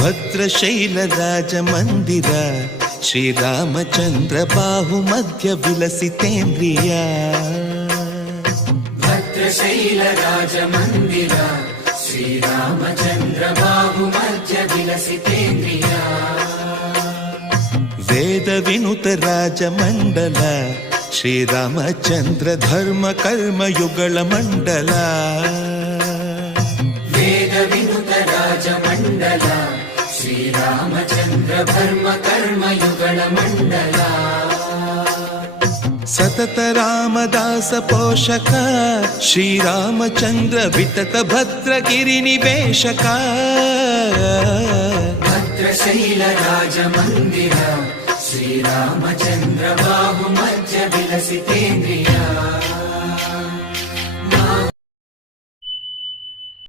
ಭದ್ರಶೈಲ ರಾಜ ಮಂದಿರ ಶ್ರೀರಾಮಚಂದ್ರ ಬಾಹು ಮಧ್ಯ ವಿಲಸಿತೇಂದ್ರಿಯ. ಭದ್ರಶೈಲ ರಾಜ ಮಂದಿರ ಶ್ರೀರಾಮಚಂದ್ರ ಬಾಹು ಮಧ್ಯ ವಿಲಸಿತೇಂದ್ರಿಯ. ವೇದ ವಿನುತ ರಾಜ ಮಂಡಲ ಶ್ರೀರಾಮಚಂದ್ರ ಧರ್ಮ ಕರ್ಮ ಯುಗಳ ಮಂಡಲ. ವೇದ ವಿನುತ ರಾಜ ಮಂಡಲ ಶ್ರೀರಾಮಚಂದ್ರ ಧರ್ಮ ಕರ್ಮ ಯುಗಳ ಮಂಡಲ. ಸತತ ರಾಮದಾಸ ಪೋಷಕ ಶ್ರೀರಾಮಚಂದ್ರ ವಿತತ ಭದ್ರಗಿರಿ ನಿವೇಶಕ. ಭದ್ರಶೈಲ ರಾಜ ಮಂದಿರ ಶ್ರೀರಾಮಚಂದ್ರ ಬಾಹು ಮಧ್ಯ ವಿಲಸಿತೇಂದ್ರಿಯ.